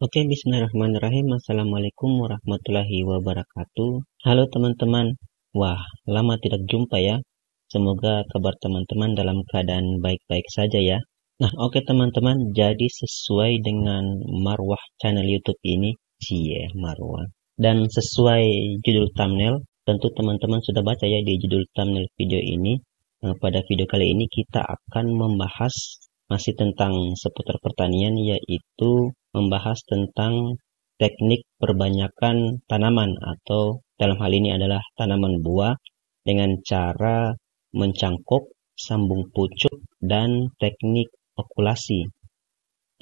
Oke, bismillahirrahmanirrahim. Assalamualaikum warahmatullahi wabarakatuh. Halo teman-teman. Wah, lama tidak jumpa ya. Semoga kabar teman-teman dalam keadaan baik-baik saja ya. Nah, oke teman-teman. Jadi sesuai dengan marwah channel YouTube ini, marwah. Dan sesuai judul thumbnail, tentu teman-teman sudah baca ya di judul thumbnail video ini. Pada video kali ini kita akan membahas masih tentang seputar pertanian, yaitu membahas tentang teknik perbanyakan tanaman atau dalam hal ini adalah tanaman buah dengan cara mencangkok, sambung pucuk, dan teknik okulasi.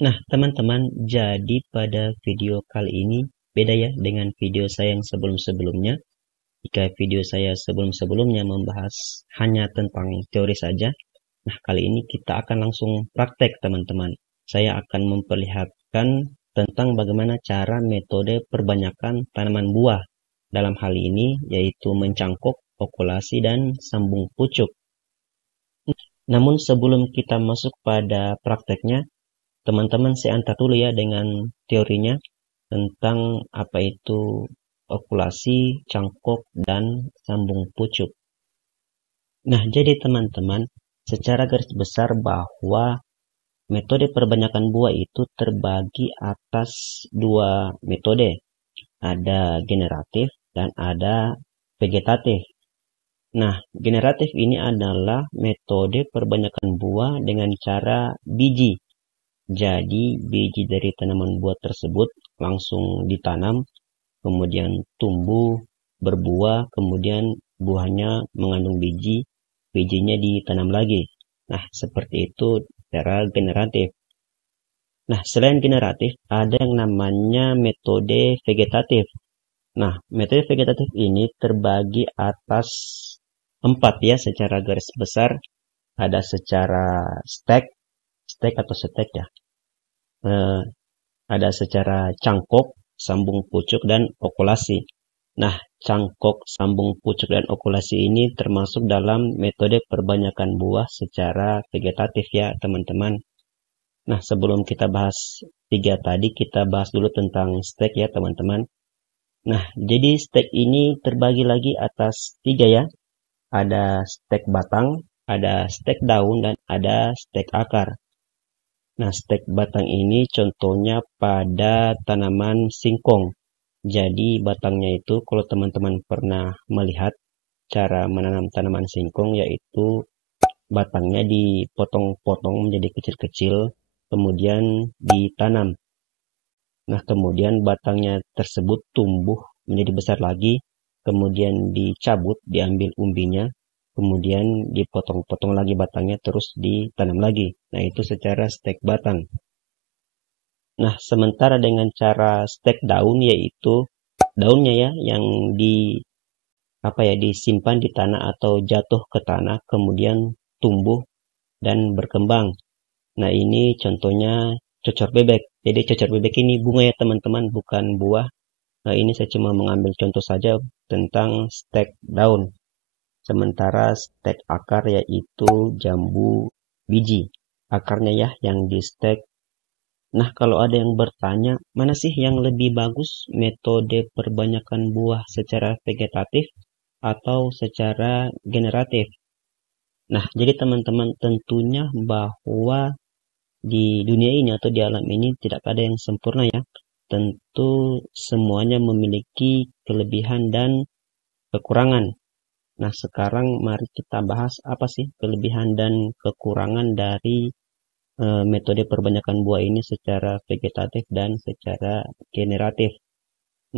Nah, teman-teman, jadi pada video kali ini beda ya dengan video saya yang sebelum-sebelumnya. Jika video saya sebelum-sebelumnya membahas hanya tentang teori saja, nah kali ini kita akan langsung praktek teman-teman. Saya akan memperlihatkan tentang bagaimana cara metode perbanyakan tanaman buah. Dalam hal ini yaitu mencangkok, okulasi, dan sambung pucuk. Namun sebelum kita masuk pada prakteknya, teman-teman saya antar dulu ya dengan teorinya tentang apa itu okulasi, cangkok, dan sambung pucuk. Nah, jadi teman-teman, secara garis besar bahwa metode perbanyakan buah itu terbagi atas dua metode. Ada generatif dan ada vegetatif. Nah, generatif ini adalah metode perbanyakan buah dengan cara biji. Jadi, biji dari tanaman buah tersebut langsung ditanam, kemudian tumbuh, berbuah, kemudian buahnya mengandung biji, bijinya ditanam lagi. Nah, seperti itu cara generatif. Nah, selain generatif, ada yang namanya metode vegetatif. Nah, metode vegetatif ini terbagi atas 4 ya secara garis besar. Ada secara stek atau stek ya. Ada secara cangkok, sambung pucuk, dan okulasi. Nah, cangkok, sambung pucuk, dan okulasi ini termasuk dalam metode perbanyakan buah secara vegetatif ya teman-teman. Nah, sebelum kita bahas 3 tadi, kita bahas dulu tentang stek ya teman-teman. Nah, jadi stek ini terbagi lagi atas 3 ya. Ada stek batang, ada stek daun, dan ada stek akar. Nah, stek batang ini contohnya pada tanaman singkong. Jadi batangnya itu kalau teman-teman pernah melihat cara menanam tanaman singkong, yaitu batangnya dipotong-potong menjadi kecil-kecil, kemudian ditanam. Nah, kemudian batangnya tersebut tumbuh menjadi besar lagi, kemudian dicabut, diambil umbinya, kemudian dipotong-potong lagi batangnya, terus ditanam lagi. Nah, itu secara stek batang. Nah, sementara dengan cara stek daun, yaitu daunnya ya yang disimpan di tanah atau jatuh ke tanah, kemudian tumbuh dan berkembang. Nah, ini contohnya cocor bebek. Jadi cocor bebek ini bunga ya teman-teman, bukan buah. Nah, ini saya cuma mengambil contoh saja tentang stek daun. Sementara stek akar yaitu jambu biji. Akarnya ya yang di stek. Nah, kalau ada yang bertanya, mana sih yang lebih bagus metode perbanyakan buah secara vegetatif atau secara generatif? Nah, jadi teman-teman tentunya bahwa di dunia ini atau di alam ini tidak ada yang sempurna ya. Tentu semuanya memiliki kelebihan dan kekurangan. Nah, sekarang mari kita bahas apa sih kelebihan dan kekurangan dari metode perbanyakan buah ini secara vegetatif dan secara generatif.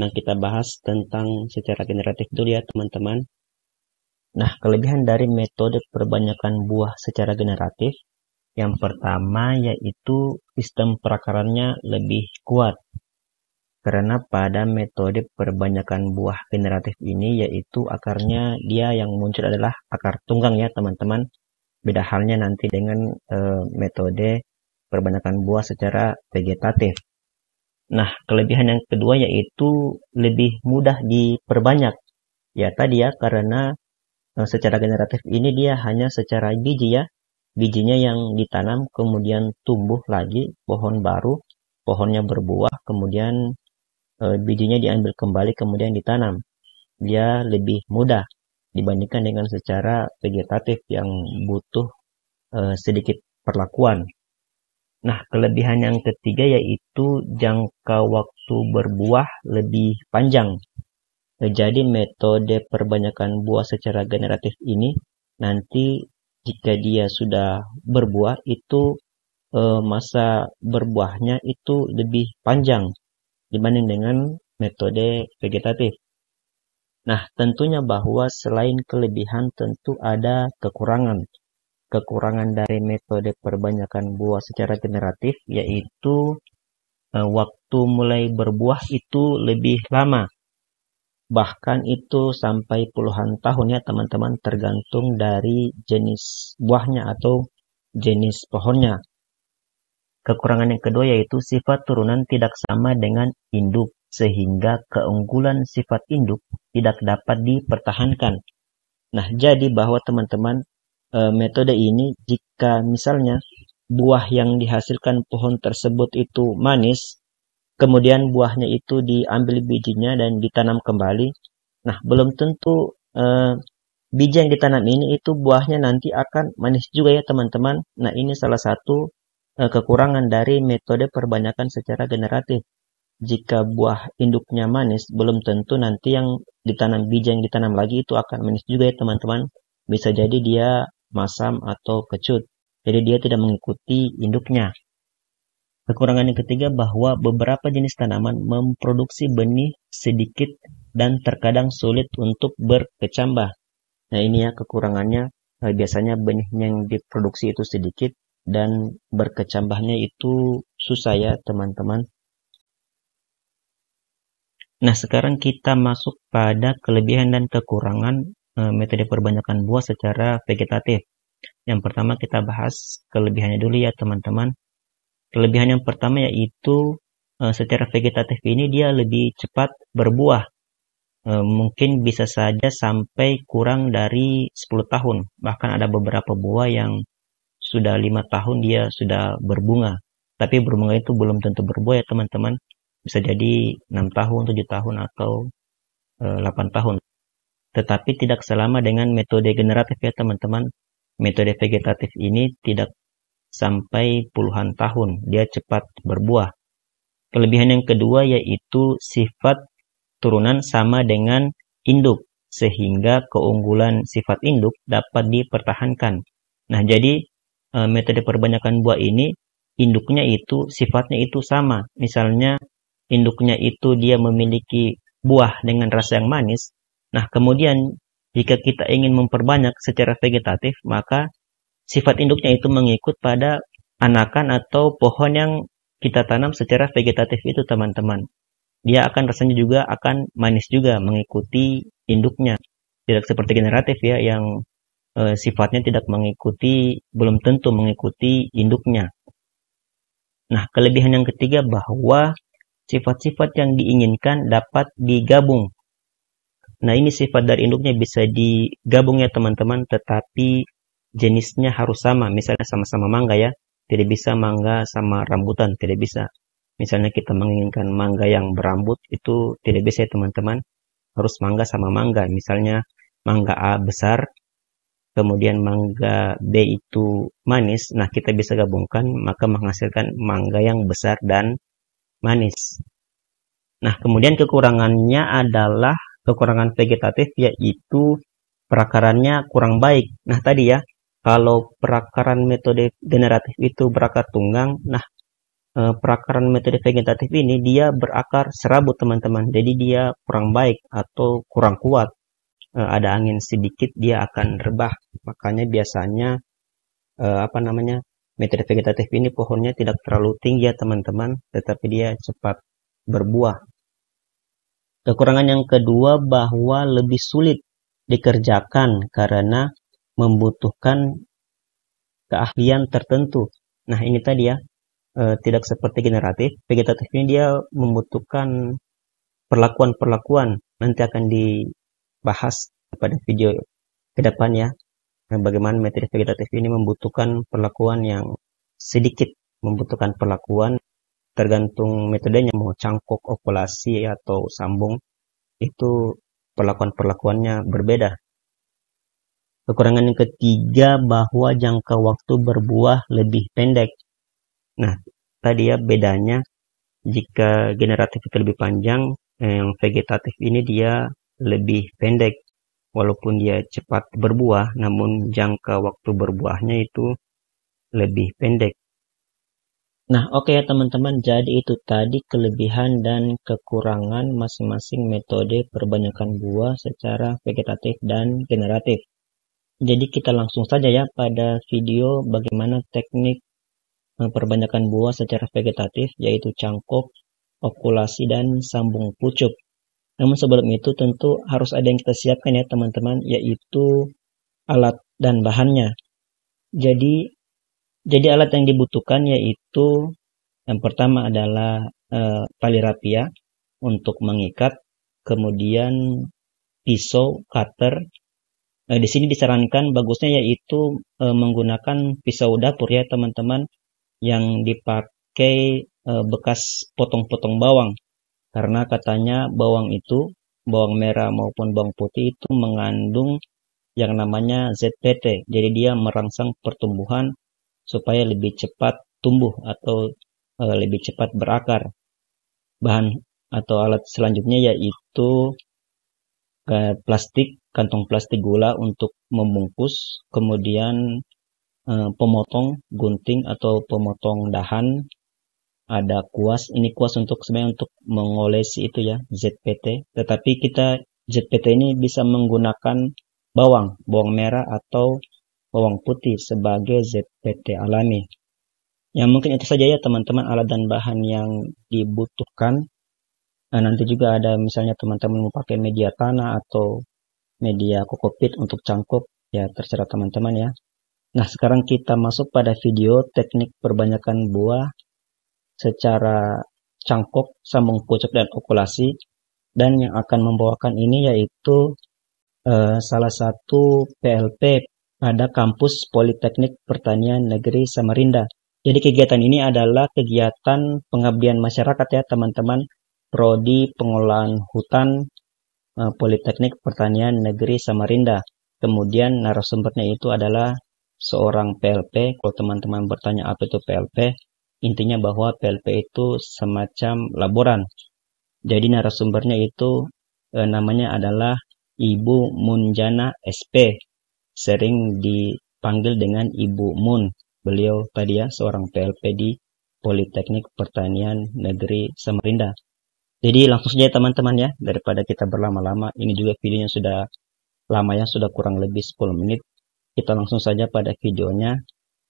Nah, kita bahas tentang secara generatif dulu ya, teman-teman. Nah, kelebihan dari metode perbanyakan buah secara generatif, yang pertama yaitu sistem perakarannya lebih kuat. Karena pada metode perbanyakan buah generatif ini yaitu akarnya dia yang muncul adalah akar tunggang ya teman-teman. Beda halnya nanti dengan metode perbanyakan buah secara vegetatif. Nah, kelebihan yang kedua yaitu lebih mudah diperbanyak. Ya tadi ya, karena secara generatif ini dia hanya secara biji ya. Bijinya yang ditanam kemudian tumbuh lagi pohon baru. pohonnya berbuah, kemudian bijinya diambil kembali, kemudian ditanam. Dia lebih mudah dibandingkan dengan secara vegetatif yang butuh sedikit perlakuan. Nah, kelebihan yang ketiga yaitu jangka waktu berbuah lebih panjang. Jadi metode perbanyakan buah secara generatif ini nanti jika dia sudah berbuah itu masa berbuahnya itu lebih panjang dibanding dengan metode vegetatif. Nah, tentunya bahwa selain kelebihan tentu ada kekurangan. Kekurangan dari metode perbanyakan buah secara generatif yaitu waktu mulai berbuah itu lebih lama. Bahkan itu sampai puluhan tahun ya teman-teman, tergantung dari jenis buahnya atau jenis pohonnya. Kekurangan yang kedua yaitu sifat turunan tidak sama dengan induk, sehingga keunggulan sifat induk tidak dapat dipertahankan. Nah, jadi bahwa teman-teman metode ini jika misalnya buah yang dihasilkan pohon tersebut itu manis, kemudian buahnya itu diambil bijinya dan ditanam kembali. Nah, belum tentu biji yang ditanam ini itu buahnya nanti akan manis juga ya teman-teman. Nah, ini salah satu kekurangan dari metode perbanyakan secara generatif. Jika buah induknya manis, belum tentu nanti yang ditanam biji yang ditanam lagi itu akan manis juga ya teman-teman. Bisa jadi dia masam atau kecut. Jadi dia tidak mengikuti induknya. Kekurangan yang ketiga bahwa beberapa jenis tanaman memproduksi benih sedikit dan terkadang sulit untuk berkecambah. Nah, ini ya kekurangannya. Biasanya benih yang diproduksi itu sedikit dan berkecambahnya itu susah ya teman-teman. Nah, sekarang kita masuk pada kelebihan dan kekurangan metode perbanyakan buah secara vegetatif. Yang pertama kita bahas kelebihannya dulu ya teman-teman. Kelebihan yang pertama yaitu secara vegetatif ini dia lebih cepat berbuah. Mungkin bisa saja sampai kurang dari 10 tahun. Bahkan ada beberapa buah yang sudah 5 tahun dia sudah berbunga. Tapi berbunga itu belum tentu berbuah ya teman-teman. Bisa jadi 6 tahun, 7 tahun, atau 8 tahun. Tetapi tidak selama dengan metode generatif ya teman-teman. Metode vegetatif ini tidak sampai puluhan tahun. Dia cepat berbuah. Kelebihan yang kedua yaitu sifat turunan sama dengan induk. Sehingga keunggulan sifat induk dapat dipertahankan. Nah, jadi metode perbanyakan buah ini induknya itu sifatnya itu sama. Misalnya induknya itu dia memiliki buah dengan rasa yang manis. Nah, kemudian jika kita ingin memperbanyak secara vegetatif, maka sifat induknya itu mengikut pada anakan atau pohon yang kita tanam secara vegetatif itu teman-teman. Dia akan rasanya juga akan manis juga mengikuti induknya. Tidak seperti generatif ya yang sifatnya tidak mengikuti, belum tentu mengikuti induknya. Nah, kelebihan yang ketiga bahwa sifat-sifat yang diinginkan dapat digabung. Nah, ini sifat dari induknya bisa digabung ya teman-teman, tetapi jenisnya harus sama. Misalnya sama-sama mangga ya, tidak bisa mangga sama rambutan, tidak bisa. Misalnya kita menginginkan mangga yang berambut, itu tidak bisa ya teman-teman. Harus mangga sama mangga. Misalnya mangga A besar, kemudian mangga B itu manis. Nah, kita bisa gabungkan, maka menghasilkan mangga yang besar dan manis. Nah, kemudian kekurangannya adalah kekurangan vegetatif, yaitu perakarannya kurang baik. Nah, tadi ya, kalau perakaran metode generatif itu berakar tunggang, nah perakaran metode vegetatif ini dia berakar serabut teman-teman. Jadi dia kurang baik atau kurang kuat. Ada angin sedikit dia akan rebah. Makanya biasanya metode vegetatif ini pohonnya tidak terlalu tinggi ya teman-teman, tetapi dia cepat berbuah. Kekurangan yang kedua bahwa lebih sulit dikerjakan karena membutuhkan keahlian tertentu. Nah, ini tadi ya, tidak seperti generatif. Vegetatif ini dia membutuhkan perlakuan-perlakuan. Nanti akan dibahas pada video ke depan ya. Bagaimana metode vegetatif ini membutuhkan perlakuan yang sedikit, membutuhkan perlakuan tergantung metodenya, mau cangkok, okulasi, atau sambung, itu perlakuan-perlakuannya berbeda. Kekurangan yang ketiga, bahwa jangka waktu berbuah lebih pendek. Nah, tadi ya bedanya, jika generatif itu lebih panjang, yang vegetatif ini dia lebih pendek. Walaupun dia cepat berbuah, namun jangka waktu berbuahnya itu lebih pendek. Nah, oke ya teman-teman, jadi itu tadi kelebihan dan kekurangan masing-masing metode perbanyakan buah secara vegetatif dan generatif. Jadi kita langsung saja ya pada video bagaimana teknik perbanyakan buah secara vegetatif, yaitu cangkok, okulasi, dan sambung pucuk. Namun sebelum itu tentu harus ada yang kita siapkan ya teman-teman, yaitu alat dan bahannya. Jadi alat yang dibutuhkan yaitu yang pertama adalah tali rapia untuk mengikat, kemudian pisau cutter. Di sini disarankan bagusnya yaitu menggunakan pisau dapur ya teman-teman, yang dipakai bekas potong-potong bawang, karena katanya bawang merah maupun bawang putih itu mengandung yang namanya ZPT, jadi dia merangsang pertumbuhan supaya lebih cepat tumbuh atau lebih cepat berakar. Bahan atau alat selanjutnya yaitu kantong plastik gula untuk membungkus, kemudian pemotong gunting atau pemotong dahan, ada kuas, ini kuas sebenarnya untuk mengolesi itu ya, ZPT, tetapi kita ZPT ini bisa menggunakan bawang merah atau bawang putih sebagai ZPT alami. Ya mungkin itu saja ya teman-teman alat dan bahan yang dibutuhkan. Nah, nanti juga ada misalnya teman-teman mau pakai media tanah atau media kokopit untuk cangkok, ya terserah teman-teman ya. Nah, sekarang kita masuk pada video teknik perbanyakan buah secara cangkok, sambung pucuk, dan okulasi. Dan yang akan membawakan ini yaitu salah satu PLP pada kampus Politeknik Pertanian Negeri Samarinda. Jadi kegiatan ini adalah kegiatan pengabdian masyarakat ya teman-teman, Prodi Pengolahan Hutan Politeknik Pertanian Negeri Samarinda. Kemudian narasumbernya itu adalah seorang PLP. Kalau teman-teman bertanya apa itu PLP, intinya bahwa PLP itu semacam laboran. Jadi narasumbernya itu namanya adalah Ibu Munjana SP, sering dipanggil dengan Ibu Mun. Beliau tadi ya seorang PLP di Politeknik Pertanian Negeri Samarinda. Jadi langsung saja teman-teman ya, daripada kita berlama-lama. Ini juga videonya sudah lama ya, sudah kurang lebih 10 menit. Kita langsung saja pada videonya.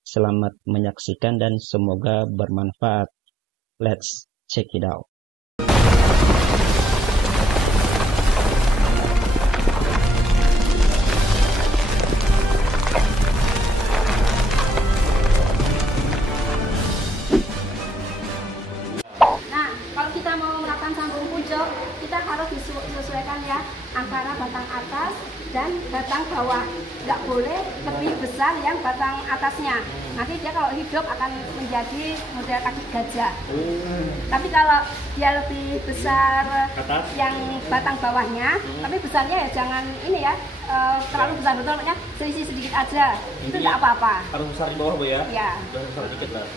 Selamat menyaksikan dan semoga bermanfaat. Let's check it out. Kita harus disesuaikan ya antara batang atas dan batang bawah. Nggak boleh lebih besar yang batang atasnya. Nanti dia kalau hidup akan menjadi model kaki gajah. Tapi kalau dia lebih besar atas, yang batang bawahnya, tapi besarnya ya jangan ini ya terlalu besar betul, makanya selisih sedikit aja. Itu nggak apa-apa. Harus besar di bawah Bu ya? Ya. Besar dikit lah.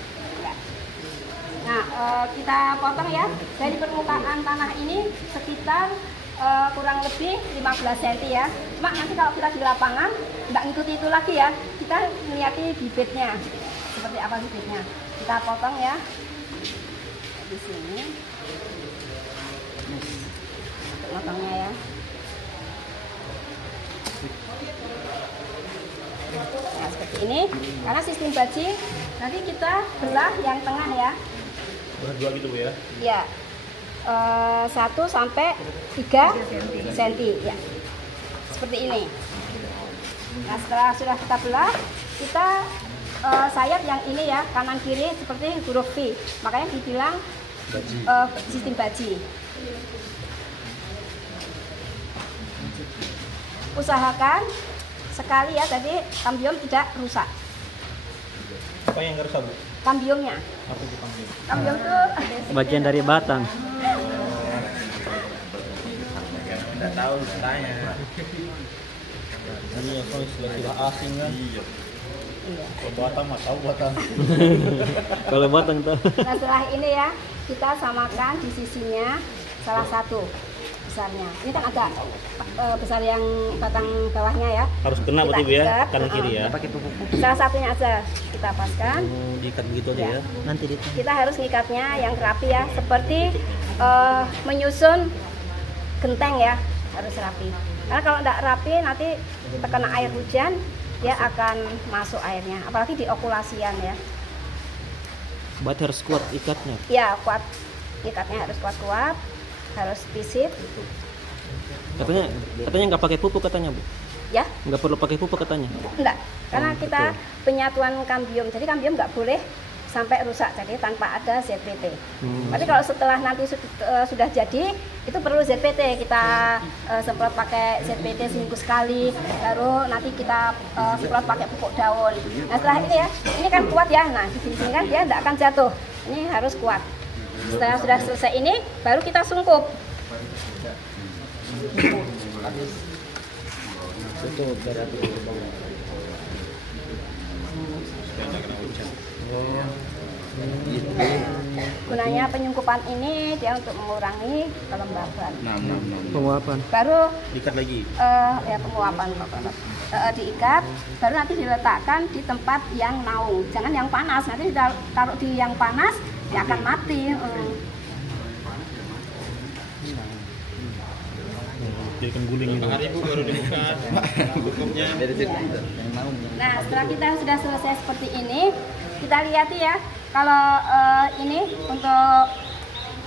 Nah, kita potong ya dari permukaan tanah ini sekitar kurang lebih 15 cm ya. Cuma nanti kalau kita di lapangan nggak ngikuti itu lagi ya, kita melihat bibitnya seperti apa bibitnya. Kita potong ya di sini. Untuk potongnya ya. Nah, seperti ini. Karena sistem baji nanti kita belah yang tengah ya. Dua gitu Bu ya? Ya, 1 sampai 3 cm ya, seperti ini. Nah setelah sudah kita belah, kita sayap yang ini ya, kanan kiri seperti huruf V, makanya dibilang sistem baji. Usahakan sekali ya tadi kambium tidak rusak. Apa yang nggak rusak Bu? kambiumnya. Apa itu panggil? Kambium tuh Bagian dari batang. Tidak tahu tanya. Ini apa istilah asing kan? Iya. Kalau batang mah tahu batang. Kalau batang tuh. Nah setelah ini ya kita samakan di sisinya salah satu besarnya. Ini kan agak besar yang batang bawahnya ya. Harus kena Kita berarti Bu ya, ikat, kanan kiri ya. Pakai pupuk. Salah satunya aja kita paskan. Diikat begitu aja Ya. ya. Nanti di Kita harus ngikatnya yang rapi ya, seperti menyusun genteng ya, harus rapi. Karena kalau tidak rapi nanti terkena air hujan dia akan masuk airnya, apalagi di okulasian ya. Berarti harus kuat ikatnya. Ya kuat, ikatnya harus kuat-kuat, harus pisit. Katanya nggak pakai pupuk katanya Bu. Ya, Nggak perlu pakai pupuk katanya. enggak. Karena Oh, kita betul. penyatuan kambium, jadi kambium nggak boleh sampai rusak, jadi tanpa ada ZPT. Tapi kalau setelah nanti sudah jadi, itu perlu ZPT. Kita semprot pakai ZPT seminggu sekali, baru nanti kita semprot pakai pupuk daun. Nah setelah ini ya, ini kan kuat ya. Nah di sini kan dia tidak akan jatuh. Ini harus kuat. Setelah sudah selesai ini, baru kita sungkup. Gunanya penyungkupan ini dia untuk mengurangi kelembaban. Penguapan. Baru Diikat lagi. ya penguapan diikat, baru nanti diletakkan di tempat yang naung. Jangan yang panas. Nanti taruh di yang panas, dia akan mati. Jadikan guling itu. Hari Bu baru dibuka. Tutupnya. Nah, setelah kita sudah selesai seperti ini, kita lihat ya, kalau ini untuk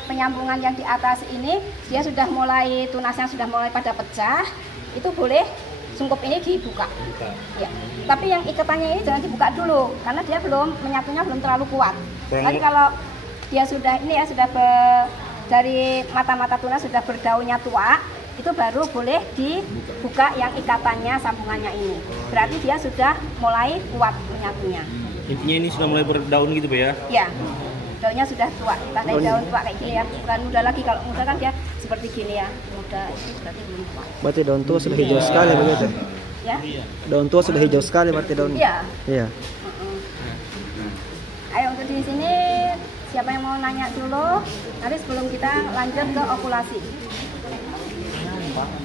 penyambungan yang di atas ini, dia sudah mulai, tunasnya sudah mulai pada pecah, itu boleh sungkup ini dibuka. Ya. Tapi yang ikatannya ini jangan dibuka dulu, karena dia menyatunya belum terlalu kuat. Tapi kalau dia sudah ini ya, sudah dari mata-mata tunas sudah berdaunnya tua, itu baru boleh dibuka yang ikatannya, sambungannya ini. Berarti dia sudah mulai kuat menyatunya. Intinya ini sudah mulai berdaun gitu Bu ya. Ya, daunnya sudah tua, tandai daun tua kayak gini ya, bukan muda lagi. Kalau muda kan dia seperti gini ya, muda itu berarti belum tua. Berarti daun tua sudah hijau sekali begitu. Ya, Daun tua sudah hijau sekali berarti daunnya. iya. Iya. Ayo untuk di sini siapa yang mau nanya dulu? Nanti sebelum kita lanjut ke okulasi.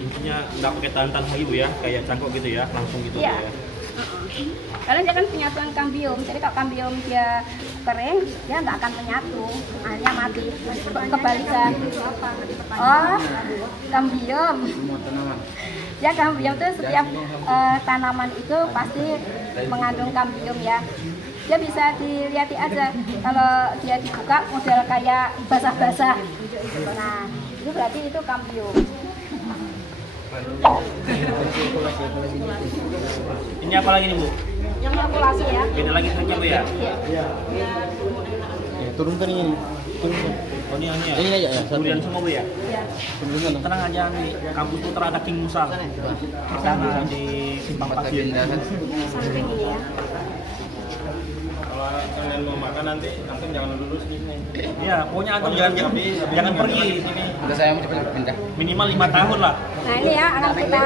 Intinya nggak pakai tahan-tahan lagi Bu ya, kayak cangkok gitu ya, langsung gitu Iya. Bu ya. Karena dia kan penyatuan kambium, jadi kalau kambium dia kering, dia nggak akan menyatu, akhirnya mati. Kebalikan. Oh, kambium. Ya kambium itu setiap tanaman itu pasti mengandung kambium ya. Dia bisa dilihat aja kalau dia dibuka model kayak basah-basah. Nah, itu berarti itu kambium. Ini apa lagi nih Bu? Yang okulasi ya. Beda lagi triknya Bu ya? Iya. Turunkan ini. Turunkan. Oh ini yang ini ya? Ini aja ya. Durian semua Bu ya? Iya. Tenang aja nih, kampus putra ada King Musa. Di sana di Simpang Pasir. Samping ini ya. Kalau kalian mau makan nanti jangan dulu sini. Iya, pokoknya antum jangan pergi sini. Udah saya mau cepat pindah. Minimal 5 tahun lah. Nah ini ya akan kita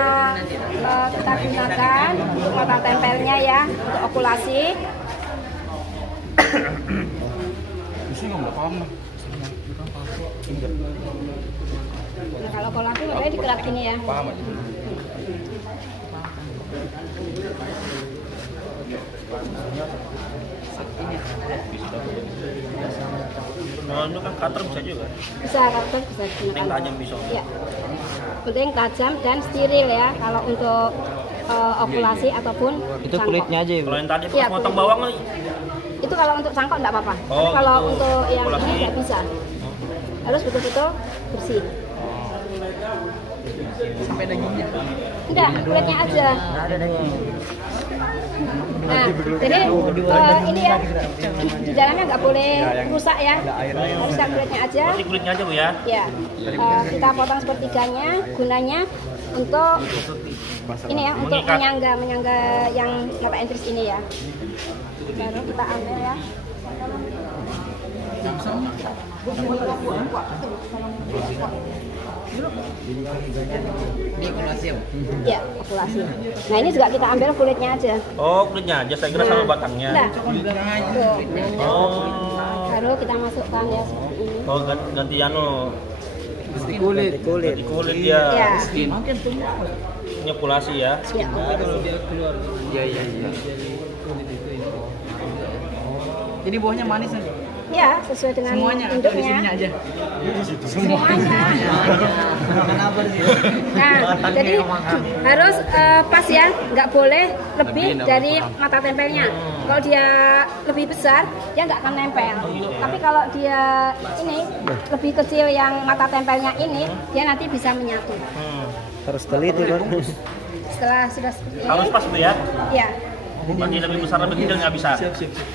gunakan untuk mata tempelnya ya untuk okulasi. Bisa nggak paham lah. Nah kalau okulasi makanya dikerak gini ya. Paham aja. Nah, itu kan cutter bisa juga. Bisa karton bisa Penting digunakan. tajam pisau. Ya. Penting tajam dan steril ya kalau untuk okulasi ataupun Itu cangkok. kulitnya aja ya Bu. Kalau yang tadi Iya, potong kulit. bawang nih. Itu kalau untuk cangkok enggak apa-apa. Oh, Tapi kalau gitu. untuk yang Okulasi. ini nggak bisa. Harus betul-betul bersih. Sampai dagingnya. Enggak, kulitnya aja. Ada daging. Nah, jadi ini ya di dalamnya nggak boleh rusak ya. Harus yang kulitnya aja. Berarti kulitnya aja Bu ya. Ya, kita potong sepertiganya. Gunanya untuk ini ya, untuk menyangga yang mata entris ini ya. Baru kita ambil ya. Ini okulasi ya? Ya, okulasi. Nah ini juga kita ambil kulitnya aja. Oh, kulitnya aja, saya kira sama batangnya. Nah, Oh. baru kita masukkan ya seperti ini. Oh, ganti anu. Kulit. Ganti kulit ya. Ya, Ini okulasi ya. ya. Iya. Jadi buahnya manis nih. Ya, sesuai dengan Semuanya atau di sininya induknya. aja? Semuanya. Kenapa sih? Nah, jadi harus pas ya, nggak boleh lebih dari mata tempelnya. Kalau dia lebih besar, dia nggak akan nempel. Tapi kalau dia ini lebih kecil yang mata tempelnya ini, dia nanti bisa menyatu. Harus teliti kan. Setelah sudah seperti Harus ini, pas itu ya. ya. Nanti lebih besar lebih kecil nggak bisa.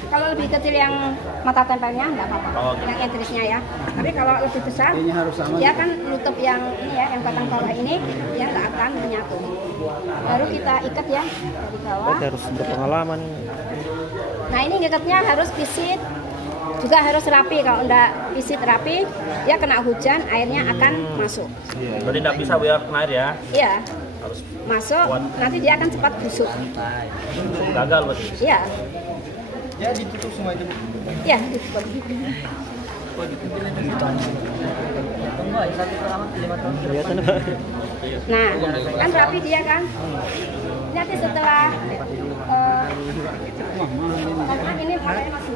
Kalau lebih kecil yang mata tempelnya nggak apa-apa, Oh, yang entrisnya ya. Tapi kalau lebih besar, dia kan nutup yang ini ya, yang batang bawah ini, dia nggak akan menyatu. Baru kita ikat ya dari bawah. Oke, harus berpengalaman. Nah ini ngikatnya harus pisit, juga harus rapi. Kalau enggak pisit rapi, dia kena hujan, airnya akan masuk. Berarti nggak bisa biar kena air ya. Iya, Harus masuk, nanti dia akan cepat busuk. gagal berarti. Iya, Ya ditutup semua itu. iya, ditutup. Kelihatan Pak. Nah, kan rapi dia kan. Nanti setelah karena ini matanya masih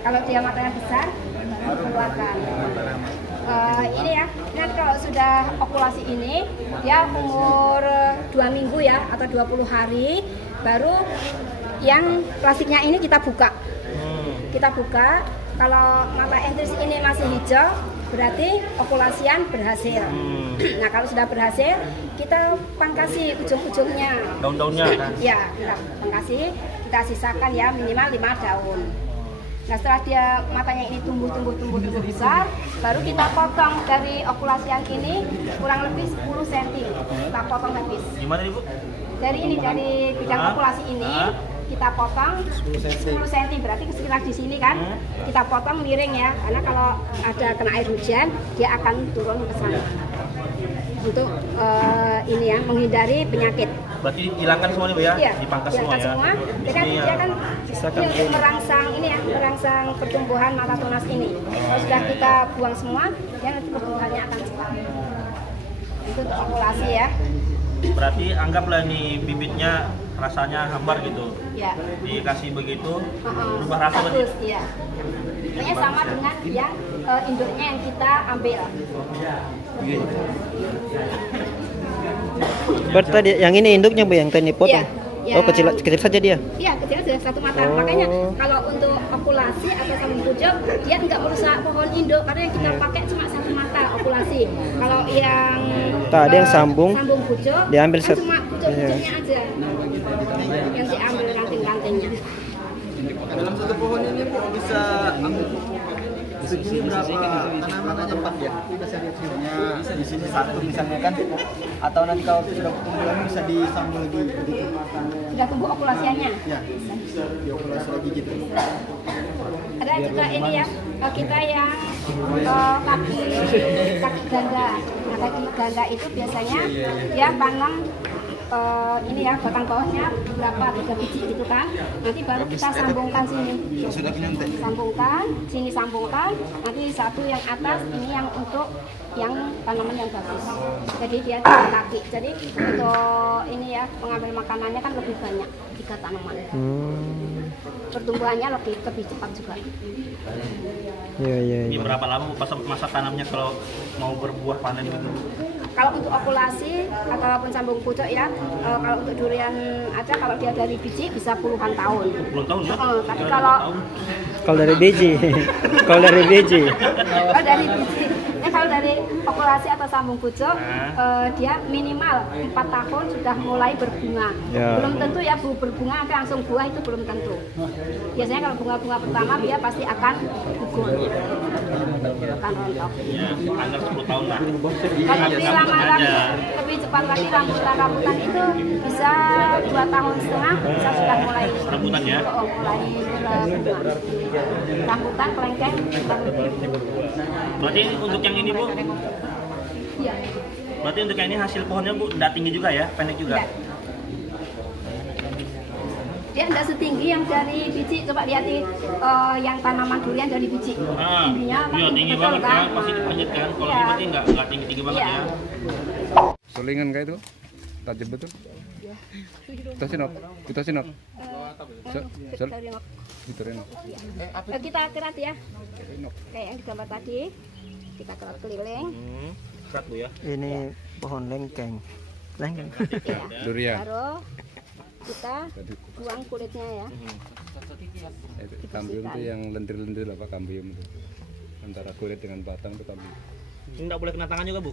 kalau dia matanya besar, baru keluarkan. Ini ya, nanti kalau sudah okulasi ini, dia umur 2 minggu ya, atau 20 hari, baru yang plastiknya ini kita buka. Kita buka, kalau mata entris ini masih hijau, berarti okulasian berhasil. Nah kalau sudah berhasil, kita pangkasi ujung-ujungnya. Daun-daunnya. Ya, kita pangkasi, kita sisakan ya minimal 5 daun. Nah setelah dia matanya ini tumbuh besar, baru kita potong dari okulasian ini kurang lebih 10 cm. Kita potong habis. Gimana Ibu? Dari ini, dari bidang okulasi ini kita potong 10 cm, berarti sekitar di sini kan kita potong miring ya, karena kalau ada kena air hujan dia akan turun ke sana untuk ini ya, menghindari penyakit. Berarti hilangkan semua nih Bu ya? Iya, Dipangkas semua hilangkan ya? semua. Jadi kan dia kan ini untuk merangsang ini ya, merangsang pertumbuhan mata tunas ini. Kalau sudah kita buang semua, dia nanti pertumbuhannya akan cepat. Itu untuk okulasi ya. Berarti anggaplah ini bibitnya rasanya hambar gitu. Ya. Dikasih begitu, berubah rasa berarti. Bagus, iya. Pokoknya sama dengan yang induknya yang kita ambil. Berarti tadi yang ini induknya Bu, yang tadi potong. Iya, Oh, kecil saja dia. Iya, kecil sudah satu mata. Makanya kalau untuk okulasi atau sambung pucuk, dia nggak merusak pohon induk karena yang kita pakai cuma satu mata okulasi. Kalau yang Ada yang sambung pucuk, diambil kan cuma pucuk-pucuknya aja yang diambil ranting-rantingnya. Dalam satu pohon ini Bu bisa segini berapa tanaman tempat ya? Bisa di sini satu misalnya kan, atau nanti kalau sudah pertumbuhan bisa disambung lagi begitu. Sudah tumbuh okulasiannya. Ya, diokulasi lagi gitu. Ada juga ini ya, kita yang kaki ganda. Nah, kaki ganda itu biasanya dia tanam ini ya, batang bawahnya berapa, 3 biji gitu kan. Nanti baru kita sambungkan sini. Sudah penyantai. Sambungkan, sini sambungkan. Nanti satu yang atas, ini yang untuk yang tanaman yang bagus. Jadi dia 3 kaki. Jadi untuk ini ya, pengambil makanannya kan lebih banyak 3 tanaman. Pertumbuhannya lebih cepat juga. Iya. Ini berapa lama masa tanamnya kalau mau berbuah panen gitu? Kalau untuk okulasi ataupun sambung pucuk ya, kalau untuk durian aja kalau dia dari biji bisa puluhan tahun. 10 tahun ya? Tapi kalau Kalau dari biji. Kalau dari biji. dari biji, kalau dari populasi atau sambung pucuk, dia minimal 4 tahun sudah mulai berbunga. Belum tentu ya bu berbunga sampai langsung buah, itu belum tentu. Biasanya kalau bunga-bunga pertama dia pasti akan gugur, akan rontok. Anggap 10 tahun lah. Kalau lebih lama lagi, lebih cepat lagi rambutan itu bisa 2,5 tahun bisa sudah mulai Rambutan ya? mulai berbunga. Rambutan, kelengkeng, Berarti untuk yang ini bu, iya. berarti untuk yang ini hasil pohonnya bu, tidak tinggi juga ya, pendek juga. Tidak. Dia tidak setinggi yang dari biji. Coba lihat yang tanaman durian dari biji. Tingginya Iya tinggi betul, banget kan? kan, pasti dipanjat kan. Kalau Iya. ini berarti nggak tinggi banget Iya. ya. Selingan kayak itu tajam betul. Kita sinop. Victorinox. Victorinox. Kita kerat ya. Kayak yang digambar tadi. Kita kerat keliling. Kerat bu ya. Ini pohon lengkeng. Lengkeng. Ya. Durian. Baru kita buang kulitnya ya. Kambium itu yang lendir-lendir apa kambium itu. Antara kulit dengan batang itu kambium. Ini nggak boleh kena tangan juga bu.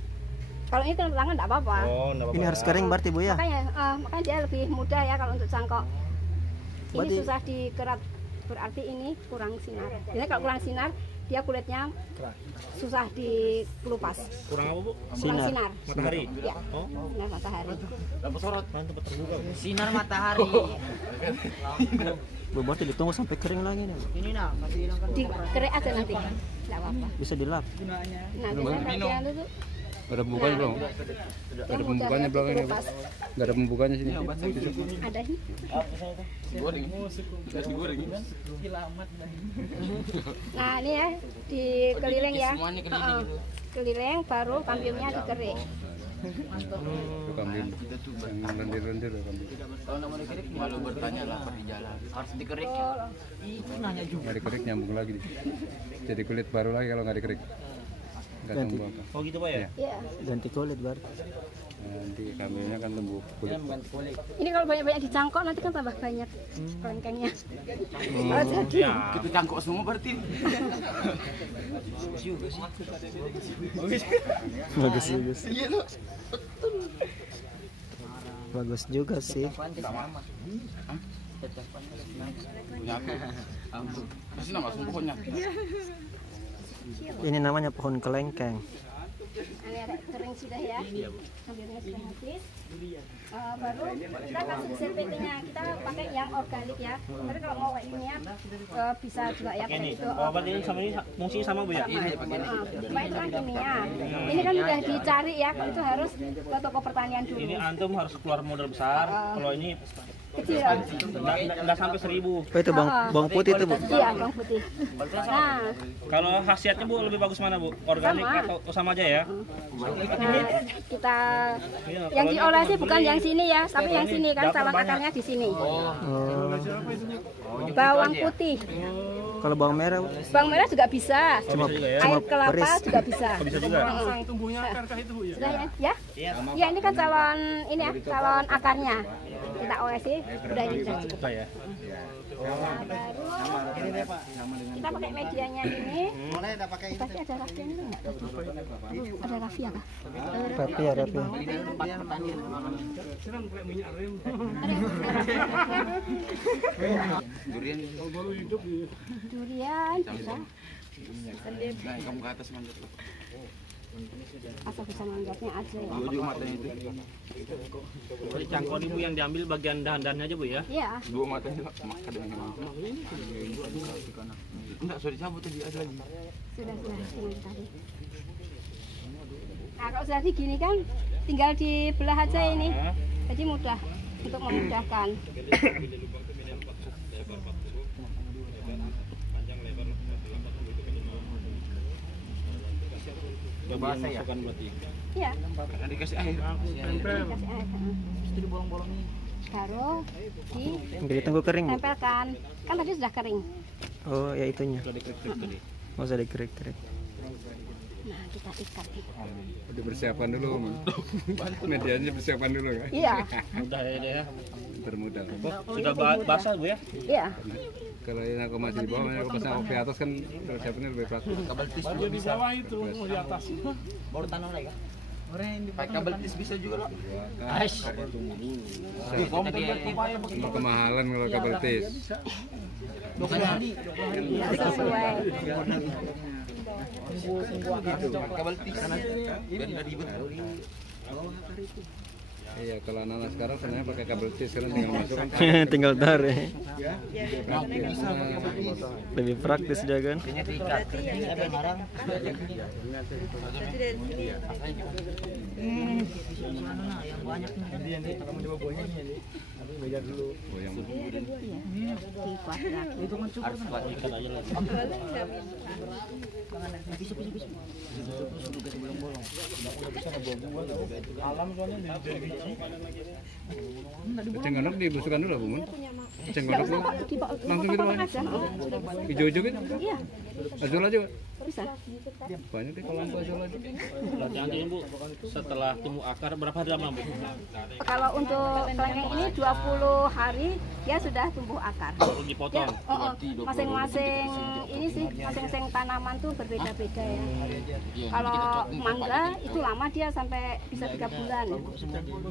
Kalau ini kena tangan tidak apa-apa. Oh nggak apa-apa. Ini harus kering berarti Bu ya? Makanya dia lebih mudah ya kalau untuk cangkok. Ini Berarti- susah dikerat, berarti ini kurang sinar. Jadi kalau kurang sinar, dia kulitnya susah dikelupas. Kurang apa bu? Kurang sinar. Matahari. Ya, Oh. sinar matahari. Mantap terbuka. Bu. Sinar matahari. Bu, berarti ditunggu sampai kering lagi nih Bu. Ini nah, masih hilang kan. Dikerek aja nanti, tidak apa-apa. Bisa dilap. Nah, biasanya bagian itu Ada pembukanya belum? dia Ada mudah pembukanya belum ini? dikelupas. Enggak ada pembukanya sini. Ada ini. Nah ini ya dikeliling ya. Keliling baru kambiumnya dikerik. Itu kambium yang lendir-lendir loh kambium. Kalau nggak mau dikerik malu bertanya lah di jalan. Harus dikerik ya. Itu nanya juga. Nggak dikerik nyambung lagi. Jadi kulit baru lagi kalau nggak dikerik. Nggak tumbuh apa. Oh gitu pak ya? Iya. Ganti kulit berarti. Nanti kambiumnya kan tumbuh kulit. Ini kalau banyak-banyak dicangkok nanti kan tambah banyak kelengkengnya. Kalau jadi Ya. Kita cangkok semua berarti. Bagus bagus. Bagus juga sih. Masih nama pohonnya. Ini namanya pohon kelengkeng. ini ada kering sudah ya. Kambiumnya sudah habis. Baru kita kasih CPT-nya, kita pakai yang organik ya. Tapi kalau mau ilmiah bisa juga ya pakai Ini. itu. Oh berarti ini sama ini fungsinya sama bu ya? Cuma itu kan kimia. Ini kan udah dicari ya, kalau itu harus ke toko pertanian dulu. Ini antum harus keluar modal besar. Kalau ini Kecil. nggak sampai 1000. Oh itu bawang putih itu Bu. Iya, bawang putih. Nah, Kalau khasiatnya bu lebih bagus mana bu? Organik Sama. atau sama aja ya? nah, kita Iya, yang kalau ini diolah sih cuma bukan beli. yang sini ya, tapi yang ini sini kan dapat salon banyak. akarnya di sini. Oh. Bawang putih, Kalau bawang merah Bu? bawang merah juga bisa. Cuma juga ya. Air kelapa beris. juga bisa. Bisa juga. Sudah ya? Ya ini kan calon ini ya, calon akarnya. Kita olesi, udah ini sudah cukup. Suka ya. Kita pakai medianya ini. Pasti ada rafianya enggak tadi? Ada rafia kah? Rapi ya rapi. Durian bisa. Nah, kamu ke atas manjat. Asal bisa manjatnya aja ya. Dua matanya itu. Jadi cangkok ini bu yang diambil bagian dahan-dahannya aja bu ya? Iya. Dua matanya makan dengan enggak, sudah dicabut tadi ada lagi. Sudah dengan tadi. Nah kalau sudah gini kan tinggal dibelah aja ini, jadi mudah untuk memudahkan. Basah ya? Berarti. Iya. Kan dikasih air. Dikasih air. Itu dibolong-bolongin. Baru Jadi tunggu kering Bu. ditempelkan. Kan tadi sudah kering. Oh ya itunya. Oh sudah dikerik-kerik. Nah kita ikat. Udah persiapan dulu. Medianya persiapan dulu kan? Iya. Mudah ya dia ya. Bermodal. Sudah basah bu ya? Iya. Kalau yang aku masih di bawah, aku pasang off di atas kan resepnya lebih praktis. Kabel tis juga bisa. Di bawah itu, di atas. Baru tanam lagi kan? Pakai kabel tis bisa juga loh. Untuk kemahalan kalau kabel tis. Sesuai. Kabel tis. Biar nggak ribet. Iya, kalau anak-anak sekarang sebenarnya pakai kabel tis kan tinggal masukkan. Tinggal tarik. Lebih praktis dia kan. Cenggonok dibusukkan dulu, Bu Mun. Cenggonok dulu. Langsung gitu Bang. Hijau-hijau gitu. Iya. Azul aja, Pak. Bisa. Banyak deh kalau untuk azul aja. Berarti nanti Bu, setelah tumbuh akar berapa lama Bu? Kalau untuk kelengkeng ini 20 hari dia sudah tumbuh akar. Baru dipotong. Masing-masing ini sih, masing-masing tanaman tuh berbeda-beda ya. Kalau mangga itu lama dia sampai bisa 3 bulan.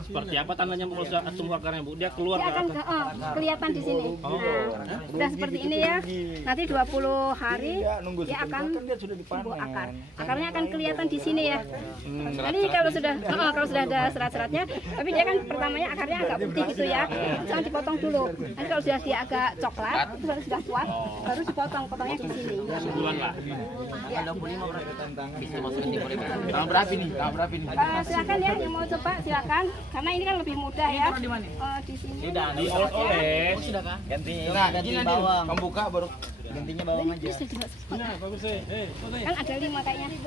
Seperti apa tandanya Bu kalau sudah tumbuh akarnya Bu? Dia keluar Dia ke akan atas. kelihatan di sini. Nah, udah seperti ini ya. Nanti 20 hari dia akan tumbuh akar. Akarnya akan kelihatan di sini ya. Nanti kalau sudah ada serat-seratnya, tapi dia kan pertamanya akarnya agak putih gitu ya. Jangan dipotong dulu. Nanti kalau sudah dia agak coklat, itu baru sudah kuat, baru dipotong, potongnya di sini. Sebulan lah. Bisa masukin di kulit. Tahun berapa ini? Silakan ya yang mau coba silakan. Karena ini kan lebih mudah ya. Di sini. Sudah dioles. Sudah kah? Ganti bawang. Kamu buka baru gantinya bawang aja. Bisa juga. Kan ada 5 kayaknya.